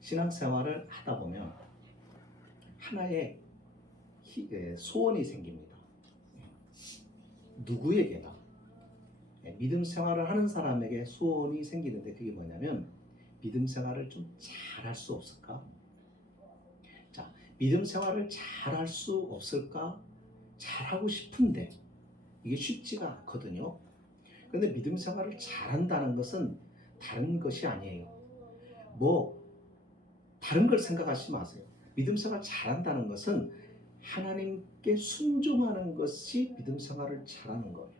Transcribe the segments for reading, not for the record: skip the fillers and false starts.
신앙생활을 하다 보면 하나의 소원이 생깁니다. 누구에게나 믿음 생활을 하는 사람에게 소원이 생기는데 그게 뭐냐면 믿음 생활을 좀 잘할 수 없을까? 자, 믿음 생활을 잘할 수 없을까? 잘하고 싶은데 이게 쉽지가 않거든요. 그런데 믿음 생활을 잘한다는 것은 다른 것이 아니에요. 다른 걸 생각하지 마세요. 믿음 생활 잘한다는 것은 하나님께 순종하는 것이 믿음 생활을 잘하는 거예요.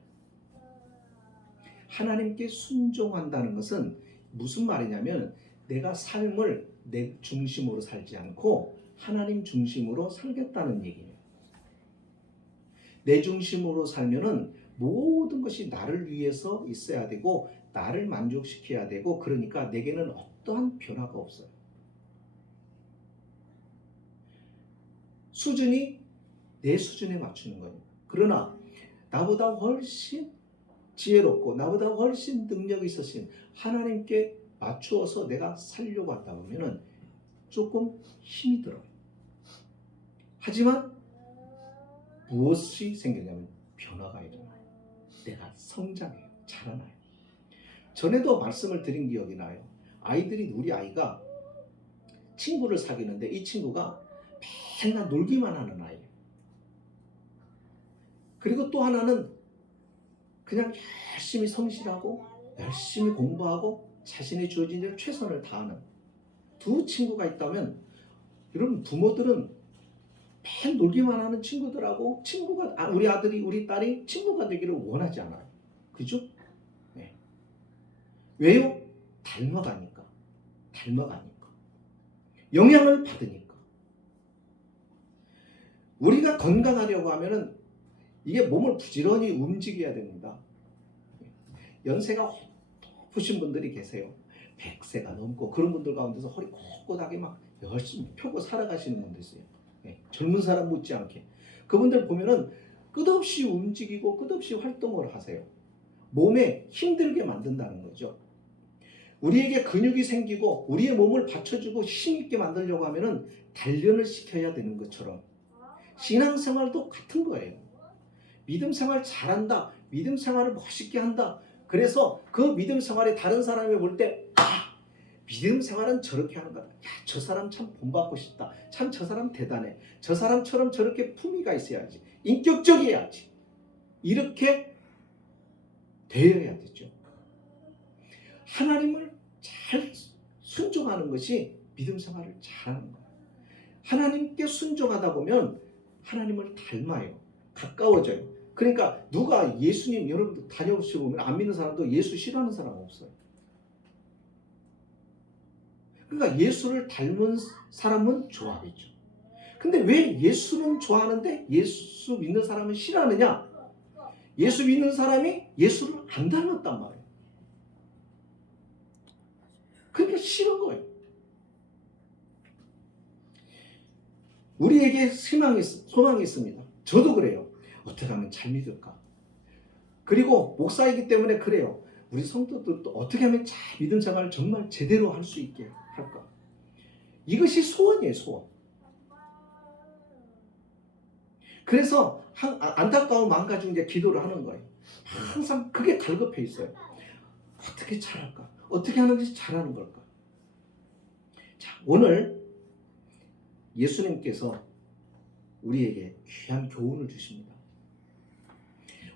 하나님께 순종한다는 것은 무슨 말이냐면 내가 삶을 내 중심으로 살지 않고 하나님 중심으로 살겠다는 얘기예요. 내 중심으로 살면은 모든 것이 나를 위해서 있어야 되고 나를 만족시켜야 되고 그러니까 내게는 어떠한 변화가 없어요. 수준이 내 수준에 맞추는 거예요. 그러나 나보다 훨씬 지혜롭고 나보다 훨씬 능력이 있으신 하나님께 맞추어서 내가 살려고 하다 보면은 조금 힘이 들어요. 하지만 무엇이 생기냐면 변화가 일어나요. 내가 성장해요. 자라나요. 전에도 말씀을 드린 기억이 나요. 우리 아이가 친구를 사귀는데 이 친구가 맨날 놀기만 하는 아이예요. 그리고 또 하나는 그냥 열심히 성실하고 열심히 공부하고 자신이 주어진 일 최선을 다하는 두 친구가 있다면 여러분 부모들은 맨 놀기만 하는 친구들하고 우리 아들이 우리 딸이 친구가 되기를 원하지 않아요. 그죠? 네. 왜요? 닮아가니까. 영향을 받으니까. 우리가 건강하려고 하면은 이게 몸을 부지런히 움직여야 됩니다. 연세가 높으신 분들이 계세요. 100세가 넘고 그런 분들 가운데서 허리 꼿꼿하게 막 열심히 펴고 살아가시는 분들 있어요. 젊은 사람 못지않게. 그분들 보면은 끝없이 움직이고 끝없이 활동을 하세요. 몸에 힘들게 만든다는 거죠. 우리에게 근육이 생기고 우리의 몸을 받쳐주고 힘있게 만들려고 하면은 단련을 시켜야 되는 것처럼 신앙생활도 같은 거예요. 믿음 생활 잘한다. 믿음 생활을 멋있게 한다. 그래서 그 믿음 생활에 다른 사람이 볼 때 믿음 생활은 저렇게 하는 거다. 저 사람 참 본받고 싶다. 참 저 사람 대단해. 저 사람처럼 저렇게 품위가 있어야지. 인격적이어야지. 이렇게 되어야 되죠. 하나님을 잘 순종하는 것이 믿음 생활을 잘하는 거예요. 하나님께 순종하다 보면 하나님을 닮아요. 가까워져요. 그러니까 누가 예수님 여러분들 다녀보시면 안 믿는 사람도 예수 싫어하는 사람 없어요. 그러니까 예수를 닮은 사람은 좋아하겠죠. 근데 왜 예수는 좋아하는데 예수 믿는 사람은 싫어하느냐? 예수 믿는 사람이 예수를 안 닮았단 말이에요. 그러니까 싫은 거예요. 우리에게 소망이 있습니다. 저도 그래요. 어떻게 하면 잘 믿을까? 그리고 목사이기 때문에 그래요. 우리 성도들도 어떻게 하면 잘 믿음 생활을 정말 제대로 할 수 있게 할까? 이것이 소원이에요, 소원. 그래서 안타까운 마음 가지고 이제 기도를 하는 거예요. 항상 그게 갈급해 있어요. 어떻게 잘할까? 어떻게 하는 것이 잘하는 걸까? 자, 오늘 예수님께서 우리에게 귀한 교훈을 주십니다.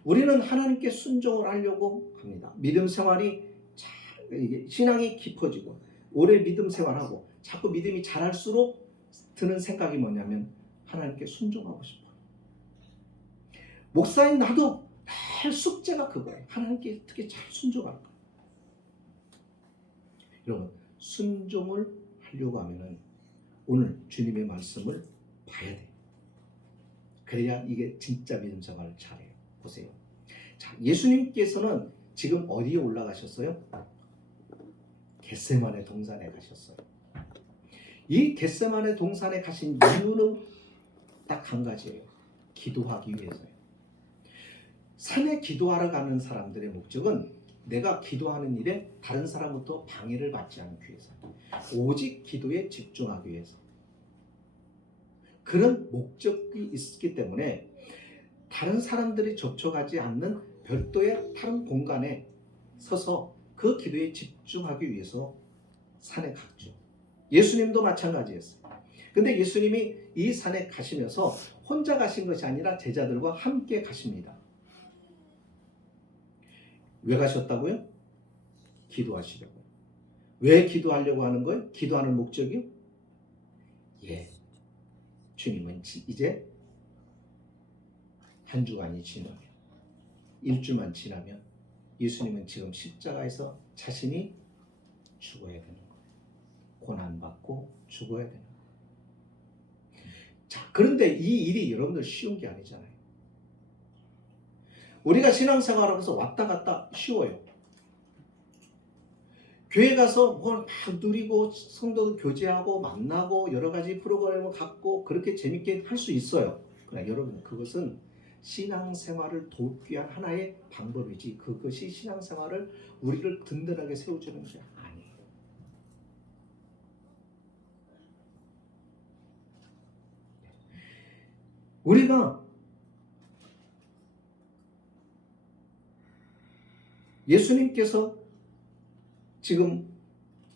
우리는 하나님께 순종을 하려고 합니다. 믿음 생활이 신앙이 깊어지고 오래 믿음 생활하고 자꾸 믿음이 자랄수록 드는 생각이 뭐냐면 하나님께 순종하고 싶어요. 목사인 나도 늘 숙제가 그거예요. 하나님께 어떻게 잘 순종할까? 여러분 순종을 하려고 하면은 오늘 주님의 말씀을 봐야 돼요. 그래야 이게 진짜 믿음 생활을 잘해요. 보세요. 자, 예수님께서는 지금 어디에 올라가셨어요? 겟세마네 동산에 가셨어요. 이 겟세마네 동산에 가신 이유는 딱 한 가지예요. 기도하기 위해서요. 산에 기도하러 가는 사람들의 목적은 내가 기도하는 일에 다른 사람부터 방해를 받지 않기 위해서, 오직 기도에 집중하기 위해서, 그런 목적이 있기 때문에 다른 사람들이 접촉하지 않는 별도의 다른 공간에 서서 그 기도에 집중하기 위해서 산에 갔죠. 예수님도 마찬가지였어요. 근데 예수님이 이 산에 가시면서 혼자 가신 것이 아니라 제자들과 함께 가십니다. 왜 가셨다고요? 기도하시려고. 왜 기도하려고 하는 거예요? 기도하는 목적이요? 예. 주님은 이제 한 주간이 지나면, 일주만 지나면 예수님은 지금 십자가에서 자신이 죽어야 되는 거예요. 고난받고 죽어야 되는 거예요. 자, 그런데 이 일이 여러분들 쉬운 게 아니잖아요. 우리가 신앙생활하면서 왔다 갔다 쉬워요. 교회 가서 뭘 막 누리고 성도들 교제하고 만나고 여러 가지 프로그램을 갖고 그렇게 재밌게 할 수 있어요. 그러나 여러분, 그것은 신앙생활을 돕기 위한 하나의 방법이지 그것이 신앙생활을 우리를 든든하게 세워주는 게 아니에요. 우리가 예수님께서 지금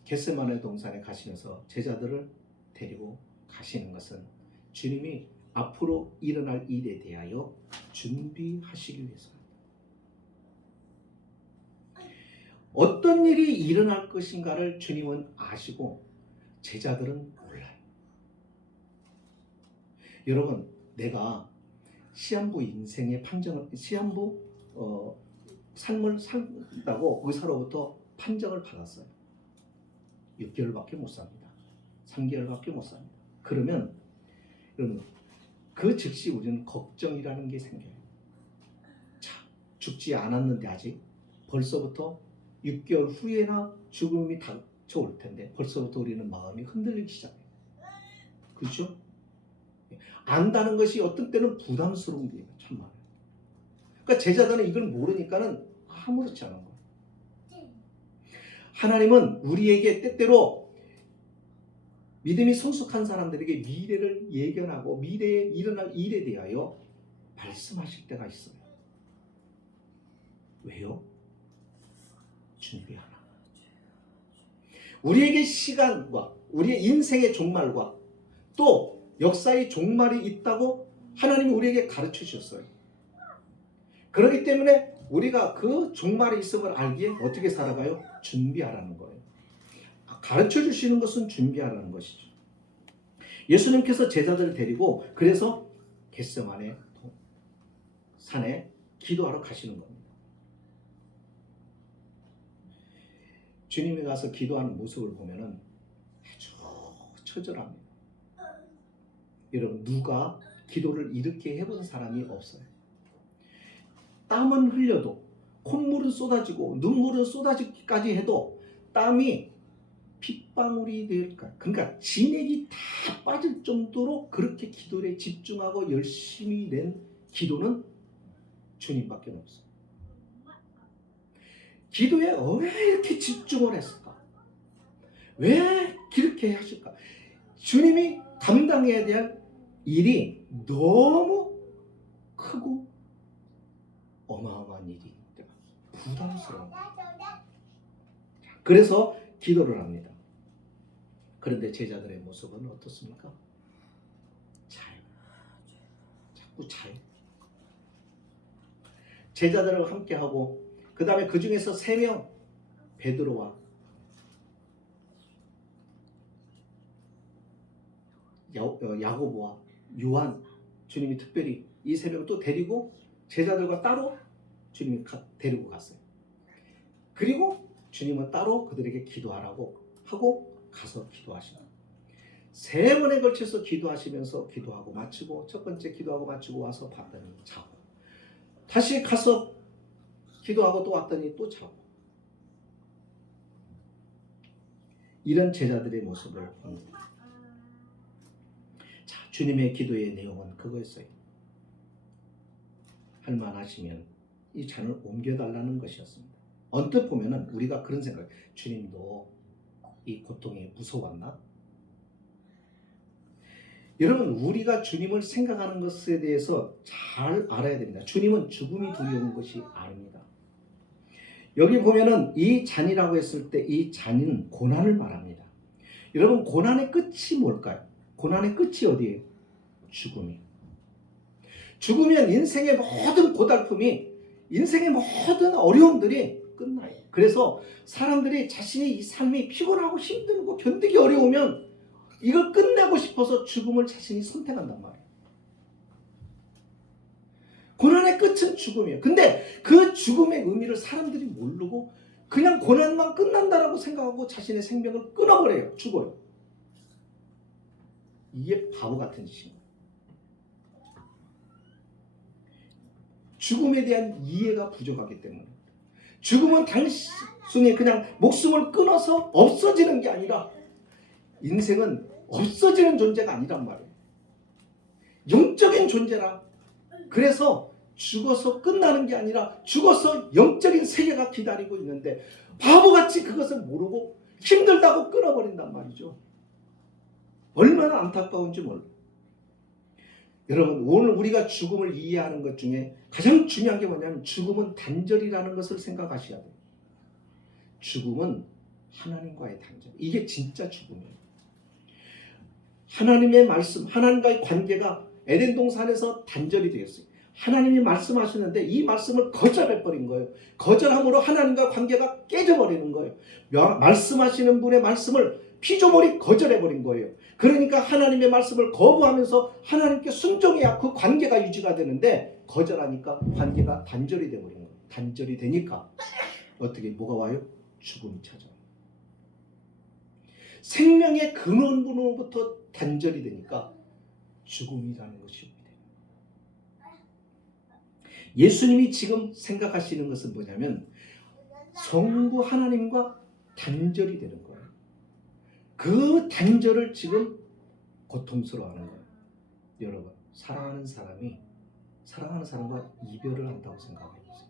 겟세마네 동산에 가시면서 제자들을 데리고 가시는 것은 주님이 앞으로 일어날 일에 대하여 준비하시기 위해서입니다. 어떤 일이 일어날 것인가를 주님은 아시고 제자들은 몰라요. 여러분, 내가 시한부 인생의 판정을, 시한부 삶을 산다고 의사로부터 판정을 받았어요. 6개월밖에 못 삽니다. 3개월밖에 못 삽니다. 그러면 여러분, 그 즉시 우리는 걱정이라는 게 생겨요. 자, 죽지 않았는데 아직 벌써부터 6개월 후에나 죽음이 닥쳐올 텐데 벌써부터 우리는 마음이 흔들리기 시작해요. 그렇죠? 안다는 것이 어떤 때는 부담스러운 게 참 많아요. 그러니까 제자들은 이걸 모르니까는 아무렇지 않은 거예요. 하나님은 우리에게 때때로 믿음이 성숙한 사람들에게 미래를 예견하고 미래에 일어날 일에 대하여 말씀하실 때가 있어요. 왜요? 준비하라. 우리에게 시간과 우리의 인생의 종말과 또 역사의 종말이 있다고 하나님이 우리에게 가르쳐 주셨어요. 그렇기 때문에 우리가 그 종말이 있음을 알기에 어떻게 살아가요? 준비하라는 거예요. 가르쳐 주시는 것은 준비하라는 것이죠. 예수님께서 제자들을 데리고 그래서 겟세마네 산에 기도하러 가시는 겁니다. 주님이 가서 기도하는 모습을 보면은 아주 처절합니다. 여러분, 누가 기도를 이렇게 해본 사람이 없어요. 땀은 흘려도, 콧물은 쏟아지고 눈물은 쏟아지기까지 해도 땀이 핏방울이 될까? 그러니까 진액이 다 빠질 정도로 그렇게 기도에 집중하고 열심히 낸 기도는 주님밖에 없어요. 기도에 왜 이렇게 집중을 했을까? 왜 그렇게 하실까? 주님이 감당해야 될 일이 너무 크고 어마어마한 일이기 때문에 부담스러워요. 그래서 기도를 합니다. 그런데 제자들의 모습은 어떻습니까? 자요. 자꾸 자요. 제자들과 함께하고 그 다음에 그 중에서 3명, 베드로와 야고보와 요한, 주님이 특별히 이 3명을 또 데리고 제자들과 따로 주님이 데리고 갔어요. 그리고 주님은 따로 그들에게 기도하라고 하고 가서 기도하시라. 3번에 걸쳐서 기도하시면서 기도하고 마치고 첫 번째 기도하고 마치고 와서 봤더니 자고 다시 가서 기도하고 또 왔더니 또 자고. 이런 제자들의 모습을 봅니다. 자, 주님의 기도의 내용은 그거였어요. 할만하시면 이 잔을 옮겨달라는 것이었습니다. 언뜻 보면은 우리가 그런 생각, 주님도 이 고통이 무서웠나? 여러분, 우리가 주님을 생각하는 것에 대해서 잘 알아야 됩니다. 주님은 죽음이 두려운 것이 아닙니다. 여기 보면은 이 잔이라고 했을 때 이 잔은 고난을 말합니다. 여러분, 고난의 끝이 뭘까요? 고난의 끝이 어디예요? 죽음이에요. 죽으면 인생의 모든 고달픔이, 인생의 모든 어려움들이 끝나요. 그래서 사람들이 자신의 이 삶이 피곤하고 힘들고 견디기 어려우면 이걸 끝내고 싶어서 죽음을 자신이 선택한단 말이에요. 고난의 끝은 죽음이에요. 근데 그 죽음의 의미를 사람들이 모르고 그냥 고난만 끝난다라고 생각하고 자신의 생명을 끊어버려요. 죽어요. 이게 바보 같은 짓입니다. 죽음에 대한 이해가 부족하기 때문에. 죽음은 단순히 그냥 목숨을 끊어서 없어지는 게 아니라, 인생은 없어지는 존재가 아니란 말이에요. 영적인 존재라. 그래서 죽어서 끝나는 게 아니라 죽어서 영적인 세계가 기다리고 있는데 바보같이 그것을 모르고 힘들다고 끊어버린단 말이죠. 얼마나 안타까운지 몰라요. 여러분, 오늘 우리가 죽음을 이해하는 것 중에 가장 중요한 게 뭐냐면 죽음은 단절이라는 것을 생각하셔야 돼요. 죽음은 하나님과의 단절. 이게 진짜 죽음이에요. 하나님의 말씀, 하나님과의 관계가 에덴 동산에서 단절이 되었어요. 하나님이 말씀하시는데 이 말씀을 거절해버린 거예요. 거절함으로 하나님과 관계가 깨져버리는 거예요. 말씀하시는 분의 말씀을 피조물이 거절해버린 거예요. 그러니까 하나님의 말씀을 거부하면서 하나님께 순종해야 그 관계가 유지가 되는데, 거절하니까 관계가 단절이 되어버린 거예요. 단절이 되니까 어떻게 뭐가 와요? 죽음이 찾아와요. 생명의 근원부터 단절이 되니까 죽음이라는 것이 오게 됩니다. 예수님이 지금 생각하시는 것은 뭐냐면 성부 하나님과 단절이 되는 거예요. 그 단절을 지금 고통스러워하는 거예요. 여러분, 사랑하는 사람이 사랑하는 사람과 이별을 한다고 생각해 보세요.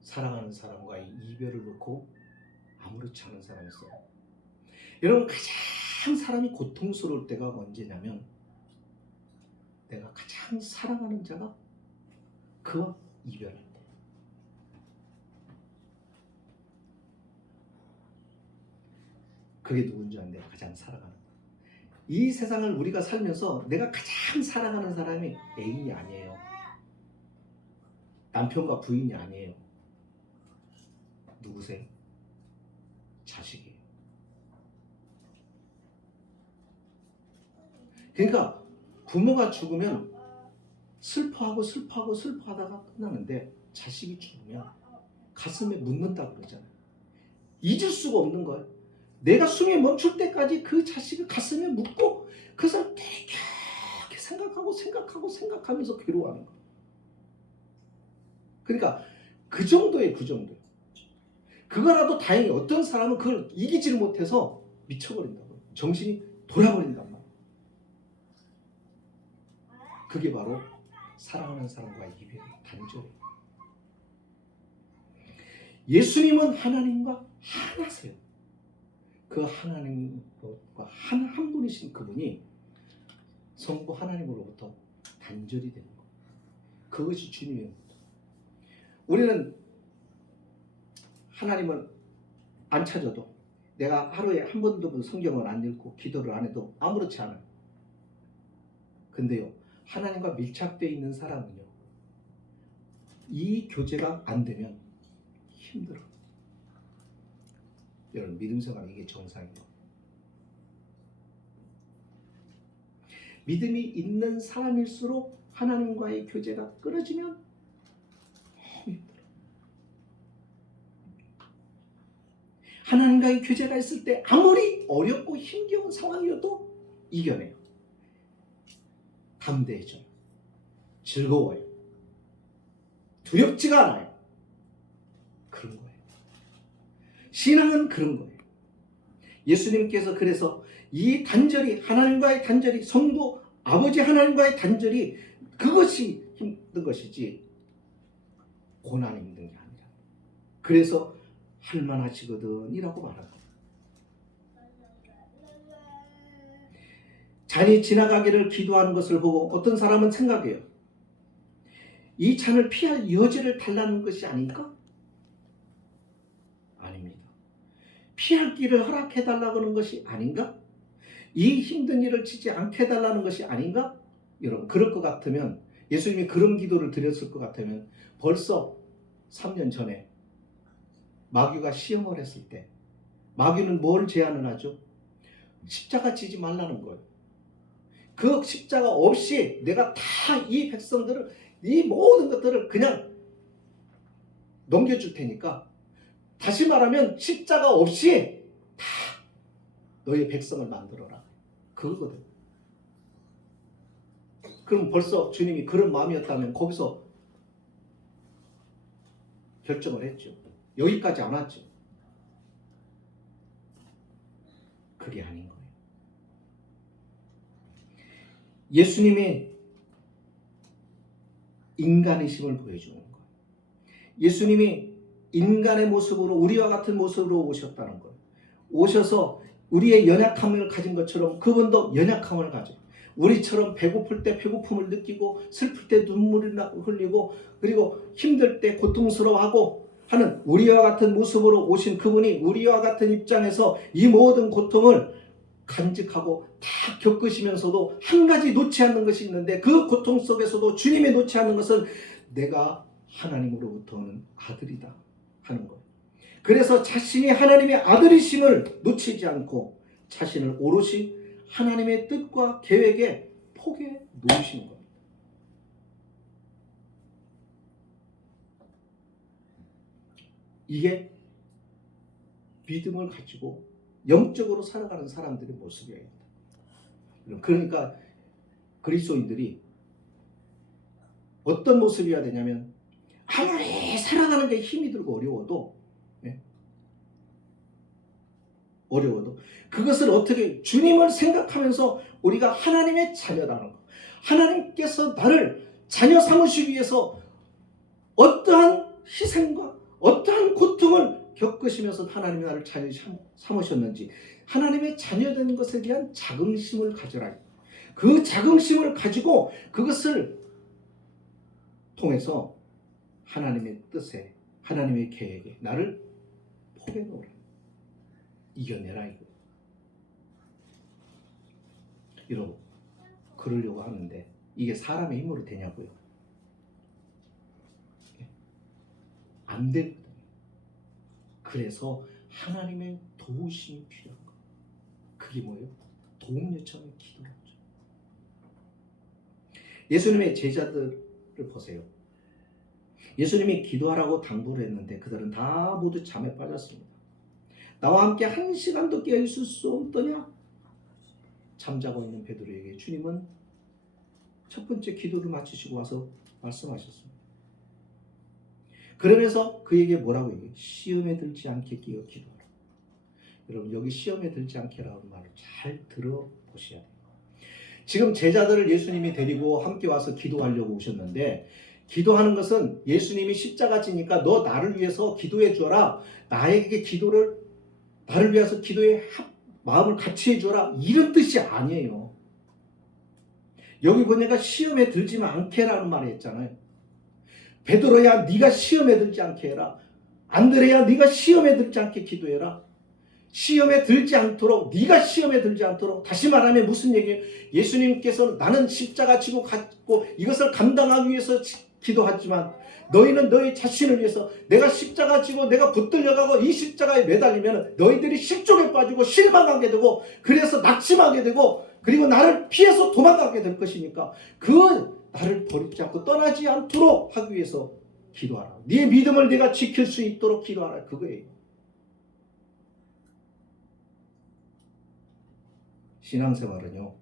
사랑하는 사람과의 이별을 놓고 아무렇지 않은 사람이 있어요. 여러분, 가장 사람이 고통스러울 때가 언제냐면 내가 가장 사랑하는 자가 그와 이별할 때. 그게 누군지 아는데 가장 사랑하는 거. 이 세상을 우리가 살면서 내가 가장 사랑하는 사람이 애인이 아니에요. 남편과 부인이 아니에요. 누구세요? 자식이에요. 그러니까 부모가 죽으면 슬퍼하다가 끝나는데 자식이 죽으면 가슴에 묻는다 그러잖아요. 잊을 수가 없는 거예요. 내가 숨이 멈출 때까지 그 자식을 가슴에 묻고 그것을 되게 생각하면서 괴로워하는 거예요. 그러니까 그 정도예요. 그거라도 다행히 어떤 사람은 그걸 이기지를 못해서 미쳐버린다고요. 정신이 돌아버린단 말이에요. 그게 바로 사랑하는 사람과의 이별의 단절이에요. 예수님은 하나님과 하나세요. 그 하나님과 한 분이신 그분이 성부 하나님으로부터 단절이 되는 거예요. 그것이 주님의 겁니다. 우리는 하나님을 안 찾아도, 내가 하루에 한 번도 성경을 안 읽고 기도를 안 해도 아무렇지 않아요. 근데요, 하나님과 밀착되어 있는 사람은요, 이 교제가 안 되면 힘들어. 여러분, 믿음 생활 이게 정상이에요. 믿음이 있는 사람일수록 하나님과의 교제가 끊어지면 너무 힘들어. 하나님과의 교제가 있을 때 아무리 어렵고 힘겨운 상황이어도 이겨내요. 담대해져요. 즐거워요. 두렵지가 않아요. 그런 거예요. 신앙은 그런 거예요. 예수님께서 그래서 이 단절이, 하나님과의 단절이, 성부 아버지 하나님과의 단절이, 그것이 힘든 것이지 고난 힘든 게 아니라. 그래서 할만하시거든 이라고 말합니다. 잔이 지나가기를 기도하는 것을 보고 어떤 사람은 생각해요. 이 잔을 피할 여지를 달라는 것이 아닌가? 아닙니다. 피할 길을 허락해달라고 하는 것이 아닌가? 이 힘든 일을 지지 않게 해달라는 것이 아닌가? 여러분, 그럴 것 같으면, 예수님이 그런 기도를 드렸을 것 같으면 벌써 3년 전에 마귀가 시험을 했을 때 마귀는 뭘 제안을 하죠? 십자가 지지 말라는 거예요. 그 십자가 없이 내가 다 이 백성들을, 이 모든 것들을 그냥 넘겨줄 테니까, 다시 말하면 십자가 없이 다 너의 백성을 만들어라. 그거거든. 그럼 벌써 주님이 그런 마음이었다면 거기서 결정을 했죠. 여기까지 안 왔죠. 그게 아닌 거예요. 예수님이 인간의심을 보여주는 거예요. 예수님이 인간의 모습으로, 우리와 같은 모습으로 오셨다는 거예요. 오셔서 우리의 연약함을 가진 것처럼 그분도 연약함을 가져. 우리처럼 배고플 때 배고픔을 느끼고, 슬플 때 눈물을 흘리고, 그리고 힘들 때 고통스러워하고 하는 우리와 같은 모습으로 오신 그분이 우리와 같은 입장에서 이 모든 고통을 간직하고 다 겪으시면서도 한 가지 놓지 않는 것이 있는데, 그 고통 속에서도 주님이 놓지 않는 것은 내가 하나님으로부터 오는 아들이다 하는 거예요. 그래서 자신이 하나님의 아들이심을 놓치지 않고 자신을 오롯이 하나님의 뜻과 계획에 포기해 놓으시는 겁니다. 이게 믿음을 가지고 영적으로 살아가는 사람들의 모습이에요. 그러니까 그리스도인들이 어떤 모습이어야 되냐면, 아무리 살아가는 게 힘이 들고 어려워도 그것을 어떻게, 주님을 생각하면서 우리가 하나님의 자녀라는 거, 하나님께서 나를 자녀 삼으시기 위해서 어떠한 희생과 어떠한 고통을 겪으시면서 하나님이 나를 자녀 삼으셨는지, 하나님의 자녀된 것에 대한 자긍심을 가져라. 그 자긍심을 가지고 그것을 통해서 하나님의 뜻에, 하나님의 계획에 나를 포기해 놓으라. 이겨내라 이거. 여러분, 그러려고 하는데 이게 사람의 힘으로 되냐고요? 안 되거든요. 그래서 하나님의 도우심이 필요한 거예요. 그게 뭐예요? 도움 요청의 기도라죠. 예수님의 제자들을 보세요. 예수님이 기도하라고 당부를 했는데 그들은 다 모두 잠에 빠졌습니다. 나와 함께 한 시간도 깨어있을 수 없더냐? 잠자고 있는 베드로에게 주님은 첫 번째 기도를 마치시고 와서 말씀하셨습니다. 그러면서 그에게 뭐라고 얘기해요? 시험에 들지 않게 끼어 기도하라. 여러분, 여기 시험에 들지 않게라는 말을 잘 들어보셔야 돼요. 지금 제자들을 예수님이 데리고 함께 와서 기도하려고 오셨는데, 기도하는 것은 예수님이 십자가 지니까 너 나를 위해서 기도해 주어라, 나에게 기도를, 나를 위해서 기도에 마음을 같이 해줘라, 이런 뜻이 아니에요. 여기 보니까 시험에 들지만 않게라는 말을 했잖아요. 베드로야, 네가 시험에 들지 않게 해라. 안드레야, 네가 시험에 들지 않게 기도해라. 시험에 들지 않도록, 네가 시험에 들지 않도록. 다시 말하면 무슨 얘기예요? 예수님께서 나는 십자가 지고 갔고 이것을 감당하기 위해서 기도하지만 너희는 너희 자신을 위해서, 내가 십자가 지고 내가 붙들려가고 이 십자가에 매달리면 너희들이 실족에 빠지고 실망하게 되고, 그래서 낙심하게 되고, 그리고 나를 피해서 도망가게 될 것이니까 그 나를 버리지 않고 떠나지 않도록 하기 위해서 기도하라. 네 믿음을 네가 지킬 수 있도록 기도하라. 그거예요. 신앙생활은요,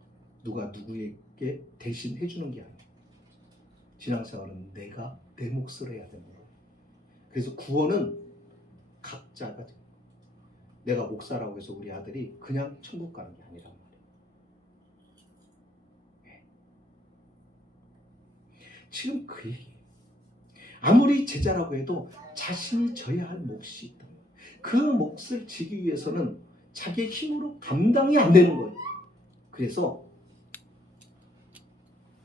누가 누구에게 대신 해주는 게 아니에요. 신앙생활은 내가 내 몫을 해야 됩니다. 그래서 구원은 각자가, 내가 목사라고 해서 우리 아들이 그냥 천국 가는 게 아니란 말이에요. 지금 그 얘기예요. 아무리 제자라고 해도 자신이 져야 할 몫이 있다. 그 몫을 지기 위해서는 자기의 힘으로 감당이 안 되는 거예요. 그래서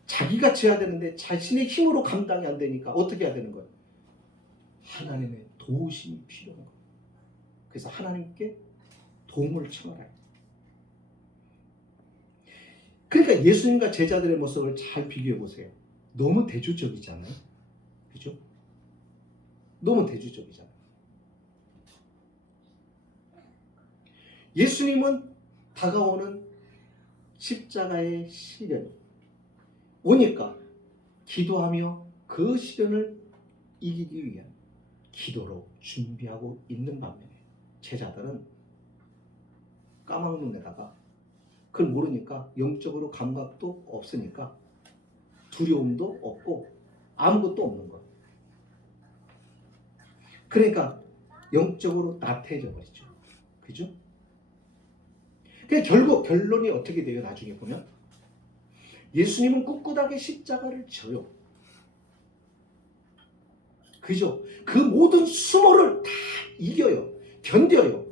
자기가 져야 되는데 자신의 힘으로 감당이 안 되니까 어떻게 해야 되는 거예요? 하나님의 도우심이 필요한 거예요. 그래서 하나님께 도움을 청하라. 그러니까 예수님과 제자들의 모습을 잘 비교해 보세요. 너무 대조적이잖아요. 그죠? 너무 대조적이잖아요. 예수님은 다가오는 십자가의 시련이 오니까 기도하며 그 시련을 이기기 위한 기도로 준비하고 있는 반면에 제자들은 까막눈에다가 그걸 모르니까 영적으로 감각도 없으니까 두려움도 없고 아무것도 없는 거예요. 그러니까 영적으로 나태해져 버리죠. 그죠? 그러니까 결국 결론이 어떻게 돼요? 나중에 보면 예수님은 꿋꿋하게 십자가를 져요. 그죠? 그 모든 수모를 다 이겨요. 견뎌요.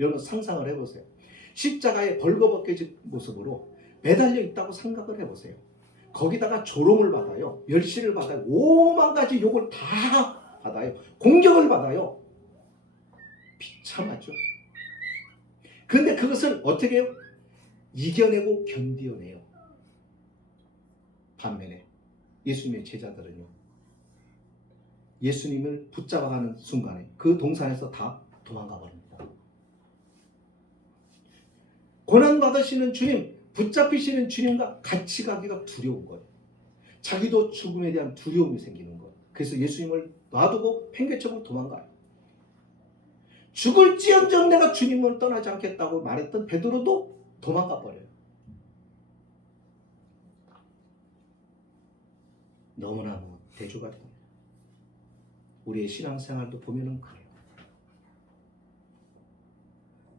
여러분 상상을 해보세요. 십자가에 벌거벗겨진 모습으로 매달려 있다고 생각을 해보세요. 거기다가 조롱을 받아요. 멸시를 받아요. 오만 가지 욕을 다 받아요. 공격을 받아요. 비참하죠. 그런데 그것을 어떻게 해요? 이겨내고 견뎌내요. 반면에 예수님의 제자들은요. 예수님을 붙잡아가는 순간에 그 동산에서 다 도망가 버립니다. 고난받으시는 주님, 붙잡히시는 주님과 같이 가기가 두려운 거예요. 자기도 죽음에 대한 두려움이 생기는 거예요. 그래서 예수님을 놔두고 팽개쳐고 도망가요. 죽을지언정 내가 주님을 떠나지 않겠다고 말했던 베드로도 도망가 버려요. 너무나 대조가 됩니다. 우리의 신앙생활도 보면은 그래요.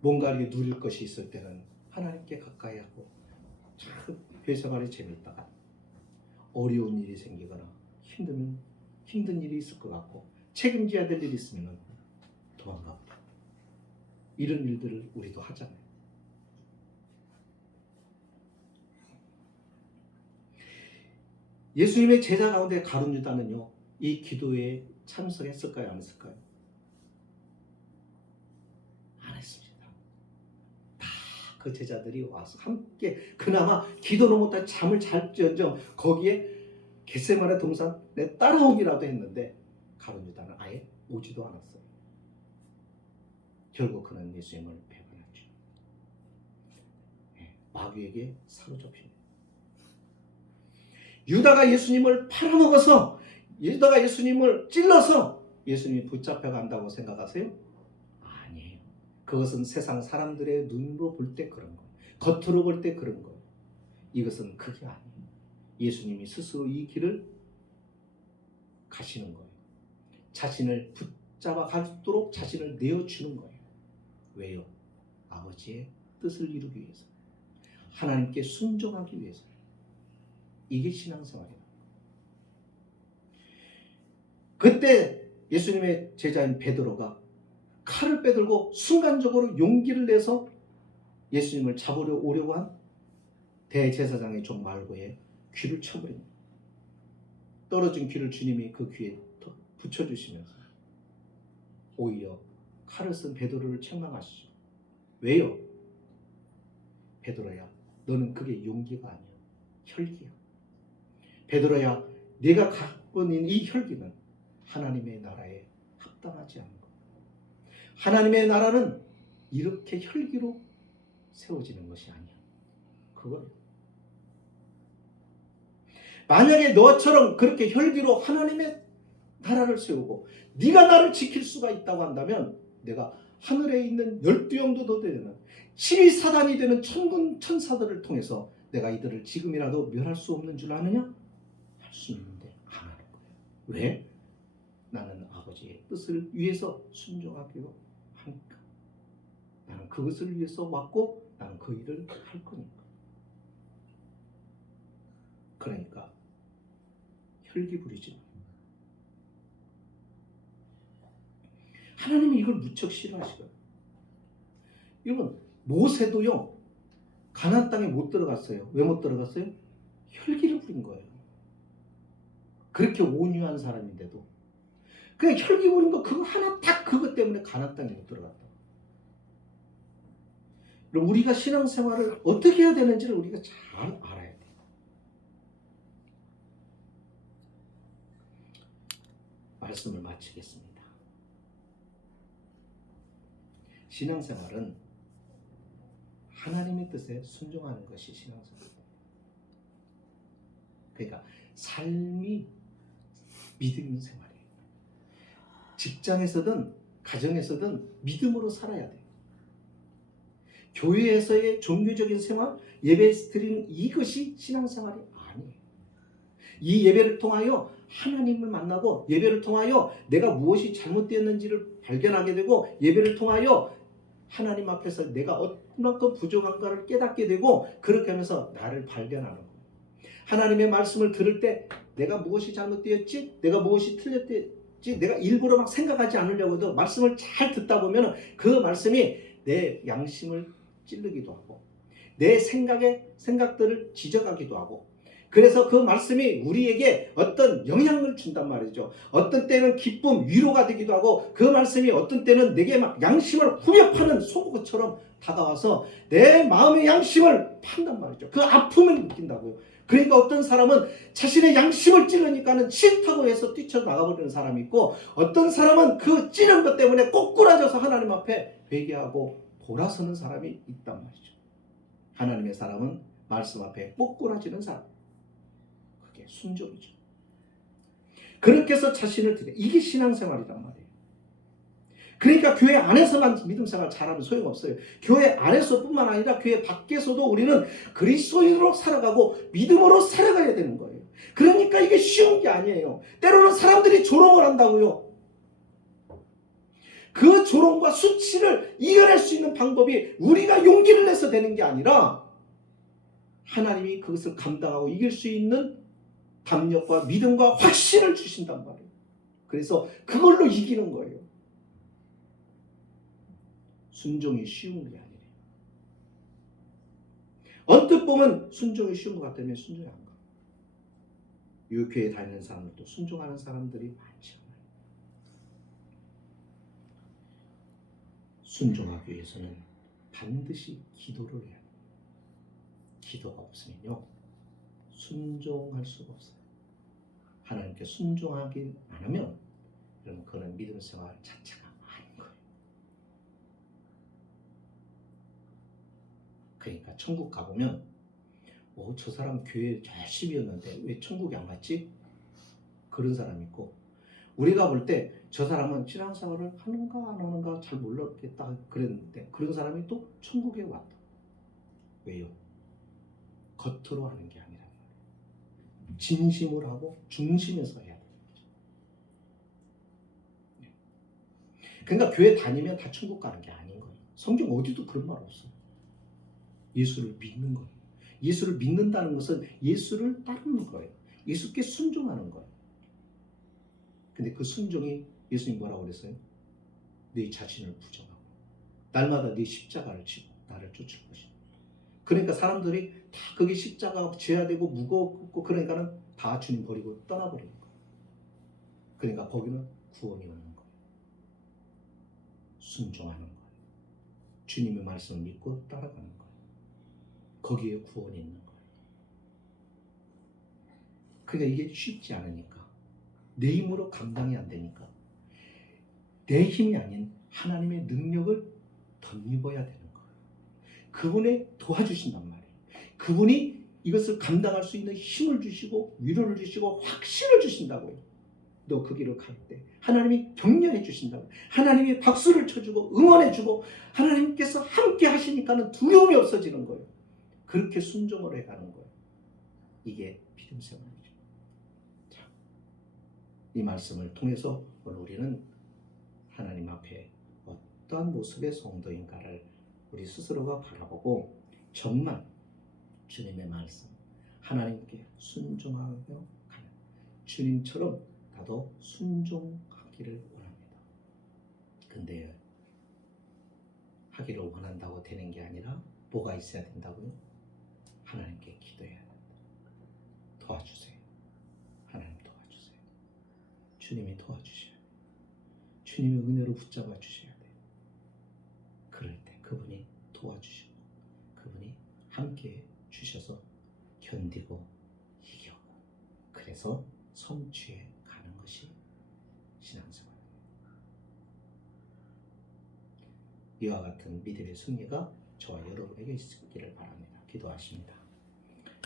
뭔가 이렇게 누릴 것이 있을 때는 하나님께 가까이 하고 참 회생활이 재밌다가 어려운 일이 생기거나 힘든 일이 있을 것 같고 책임져야 될 일이 있으면 도망가고 이런 일들을 우리도 하잖아요. 예수님의 제자 가운데 가룟 유다는요, 이 기도에 참석했을까요? 안 했을까요? 안 했습니다. 다 그 제자들이 와서 함께 그나마 기도는 못해 잠을 잘지언정 거기에 겟세마네 동산에 따라오기라도 했는데 가룟 유다는 아예 오지도 않았어요. 결국 그는 예수님을 배반했죠. 마귀에게 사로잡힙니다. 유다가 예수님을 팔아먹어서 유다가 예수님을 찔러서 예수님이 붙잡혀 간다고 생각하세요? 아니에요. 그것은 세상 사람들의 눈으로 볼 때 그런 거예요. 겉으로 볼 때 그런 거예요. 이것은 그게 아니에요. 예수님이 스스로 이 길을 가시는 거예요. 자신을 붙잡아 가도록 자신을 내어주는 거예요. 왜요? 아버지의 뜻을 이루기 위해서, 하나님께 순종하기 위해서. 이게 신앙생활이에요. 그때 예수님의 제자인 베드로가 칼을 빼들고 순간적으로 용기를 내서 예수님을 잡으려 오려고 한 대제사장의 종 말고의 귀를 쳐버립니다. 떨어진 귀를 주님이 그 귀에 붙여주시면서 오히려 칼을 쓴 베드로를 책망하시죠. 왜요? 베드로야, 너는 그게 용기가 아니야. 혈기야. 베드로야, 네가 갖고 있는 이 혈기는 하나님의 나라에 합당하지 않은 것. 하나님의 나라는 이렇게 혈기로 세워지는 것이 아니야. 그거예요. 만약에 너처럼 그렇게 혈기로 하나님의 나라를 세우고 네가 나를 지킬 수가 있다고 한다면 내가 하늘에 있는 12영도도 되는 12사단이 되는 천군 천사들을 통해서 내가 이들을 지금이라도 멸할 수 없는 줄 아느냐? 할 수 있는데 안 하는 거예요. 왜? 나는 아버지의 뜻을 위해서 순종하기로 하니까. 나는 그것을 위해서 왔고 나는 그 일을 할 거니까. 그러니까 혈기 부리지 마. 하나님은 이걸 무척 싫어하시거든요. 여러분, 모세도요, 가나안 땅에 못 들어갔어요. 왜 못 들어갔어요? 혈기를 부린 거예요. 그렇게 온유한 사람인데도. 그냥 혈기 부린 거 그거 하나 딱 그것 때문에 가나안 땅에 못 들어갔다. 그럼 우리가 신앙생활을 어떻게 해야 되는지를 우리가 잘 알아야 돼요. 말씀을 마치겠습니다. 신앙생활은 하나님의 뜻에 순종하는 것이 신앙생활입니다. 그러니까 삶이 믿음 생활이에요. 직장에서든 가정에서든 믿음으로 살아야 돼요. 교회에서의 종교적인 생활, 예배 드리는 이것이 신앙생활이 아니에요. 이 예배를 통하여 하나님을 만나고 예배를 통하여 내가 무엇이 잘못되었는지를 발견하게 되고 예배를 통하여 하나님 앞에서 내가 얼마큼 부족한가를 깨닫게 되고 그렇게 하면서 나를 발견하는 거예요. 하나님의 말씀을 들을 때 내가 무엇이 잘못되었지? 내가 무엇이 틀렸지? 내가 일부러 막 생각하지 않으려고 해도 말씀을 잘 듣다 보면 그 말씀이 내 양심을 찌르기도 하고 내 생각들을 지적하기도 하고 그래서 그 말씀이 우리에게 어떤 영향을 준단 말이죠. 어떤 때는 기쁨, 위로가 되기도 하고 그 말씀이 어떤 때는 내게 막 양심을 후벼 파는 소고처럼 다가와서 내 마음의 양심을 판단 말이죠. 그 아픔을 느낀다고요. 그러니까 어떤 사람은 자신의 양심을 찌르니까는 싫다고 해서 뛰쳐나가버리는 사람이 있고 어떤 사람은 그 찌른 것 때문에 꼬꾸라져서 하나님 앞에 회개하고 돌아서는 사람이 있단 말이죠. 하나님의 사람은 말씀 앞에 꼬꾸라지는 사람. 그게 순종이죠. 그렇게 해서 자신을 드려. 이게 신앙생활이란 말이에요. 그러니까 교회 안에서만 믿음생활 잘하면 소용없어요. 교회 안에서뿐만 아니라 교회 밖에서도 우리는 그리스도인으로 살아가고 믿음으로 살아가야 되는 거예요. 그러니까 이게 쉬운 게 아니에요. 때로는 사람들이 조롱을 한다고요. 그 조롱과 수치를 이겨낼 수 있는 방법이 우리가 용기를 내서 되는 게 아니라 하나님이 그것을 감당하고 이길 수 있는 담력과 믿음과 확신을 주신단 말이에요. 그래서 그걸로 이기는 거예요. 순종이 쉬운 게 아니에요. 언뜻 보면 순종이 쉬운 것 같다면 순종이 안 가요. 이 교회에 다니는 사람들도 순종하는 사람들이 많지 않아요. 순종하기 위해서는 반드시 기도를 해야 돼요. 기도가 없으면요 순종할 수가 없어요. 하나님께 순종하기 안 하면 그럼 그는 믿음 생활 자체가 아닌 거예요. 그러니까 천국 가보면 저 사람 교회 열심히였는데 왜 천국에 안 갔지? 그런 사람이 있고 우리가 볼 때 저 사람은 신앙생활을 하는가 안 하는가 잘 몰랐겠다 그랬는데 그런 사람이 또 천국에 왔다. 왜요? 겉으로 하는 게 아니라 진심으로 하고 중심에서 해야 돼요. 그러니까 교회 다니면 다 천국 가는 게 아닌 거예요. 성경 어디도 그런 말 없어요. 예수를 믿는 거예요. 예수를 믿는다는 것은 예수를 따르는 거예요. 예수께 순종하는 거예요. 근데 그 순종이 예수님 뭐라고 그랬어요? 네 자신을 부정하고 날마다 네 십자가를 지고 나를 쫓을 것이다. 그러니까 사람들이 다 그게 십자가가 져야 되고 무겁고 그러니까는 다 주님 버리고 떠나버리는 거예요. 그러니까 거기는 구원이 없는 거예요. 순종하는 거예요. 주님의 말씀을 믿고 따라가는 거예요. 거기에 구원이 있는 거예요. 그러니까 이게 쉽지 않으니까 내 힘으로 감당이 안 되니까 내 힘이 아닌 하나님의 능력을 덧입어야 되는 거예요. 그분의 도와주신단 말이에요. 그분이 이것을 감당할 수 있는 힘을 주시고 위로를 주시고 확신을 주신다고요. 너 그 길을 갈 때 하나님이 격려해 주신다고 하나님이 박수를 쳐주고 응원해 주고 하나님께서 함께 하시니까는 두려움이 없어지는 거예요. 그렇게 순종을 해가는 거예요. 이게 믿음 생활이죠. 자, 이 말씀을 통해서 오늘 우리는 하나님 앞에 어떠한 모습의 성도인가를 우리 스스로가 바라보고 정말 주님의 말씀 하나님께 순종하며 가는 주님처럼 나도 순종하기를 원합니다. 근데 하기를 원한다고 되는 게 아니라 뭐가 있어야 된다고요? 하나님께 기도해야 된다. 도와주세요. 하나님 도와주세요. 주님이 도와주셔야 돼요. 주님의 은혜로 붙잡아 주셔야 돼요. 그럴 때 그분이 도와주시고 그분이 함께 주셔서 견디고 이겨고 그래서 성취해 가는 것이 신앙생활입니다. 이와 같은 믿음의 승리가 저와 여러분에게 있기를 바랍니다. 기도하십니다.